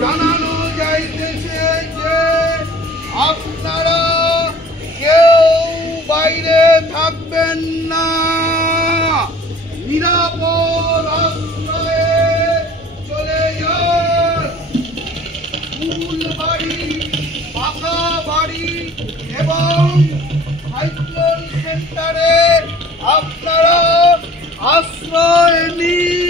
জানানো যাইতেছে যে আপনারা কেউ বাইরে থাকবেন না, নিরাপদ আশ্রয়ে চলে যান। স্কুল বাড়ি, পাকা বাড়ি এবং সাইক্লোন সেন্টারে আপনারা আশ্রয় নিন।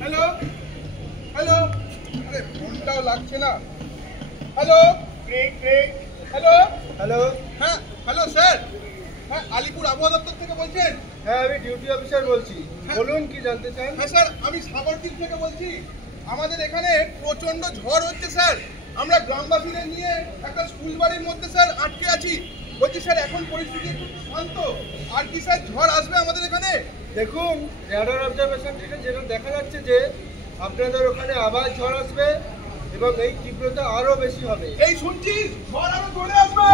হ্যালো হ্যালো, আরে ফোনটাও লাগছে না। Hello hello hello. হ্যাঁ হ্যালো স্যার, হ্যাঁ আলিপুর আবহাওয়া দপ্তর থেকে বলছেন? হ্যাঁ, আমি ডিউটি অফিসার বলছি। বলুন, কি জানতে চান? হ্যাঁ স্যার, আমি সাগরদ্বীপ থেকে বলছি। আমাদের এখানে প্রচন্ড ঝড় হচ্ছে স্যার। আমরা গ্রামবাসীদের নিয়ে একটা স্কুল বাড়ির মধ্যে স্যার আটকে আছি। বলছি স্যার, এখন পরিস্থিতি একটু শান্ত, আর কি স্যার ঝড় আসবে আমাদের এখানে? দেখুন, রেডার অবজারভেশন থেকে যেটা দেখা যাচ্ছে যে আপনাদের ওখানে আবার ঝড় আসবে এবং এই তীব্রতা আরো বেশি হবে। এই শুনছি ঝড় আরো জোরে আসবে।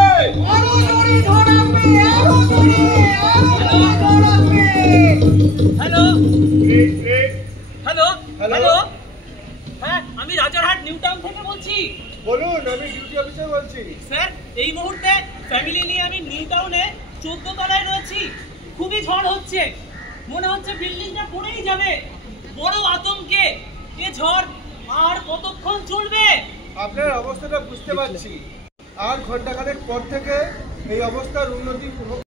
Hello hello hello. হ্যালো, হ্যাঁ আমি রাজারহাট নিউ টাউন থেকে বলছি। বলুন, আমি ডিউটি অফিসার বলছি। স্যার, এই মুহূর্তে ফ্যামিলি নিয়ে আমি নিউ টাউনে 14 তলায় রয়েছি। খুবই ঝড় হচ্ছে, মনে হচ্ছে বিল্ডিংটা পড়েই যাবে। বড় আতঙ্কে। এ ঝড় আর কতক্ষণ চলবে? আপনার অবস্থাটা বুঝতে পারছি। আর ঘন্টাখানেক পর থেকে এই অবস্থার উন্নতি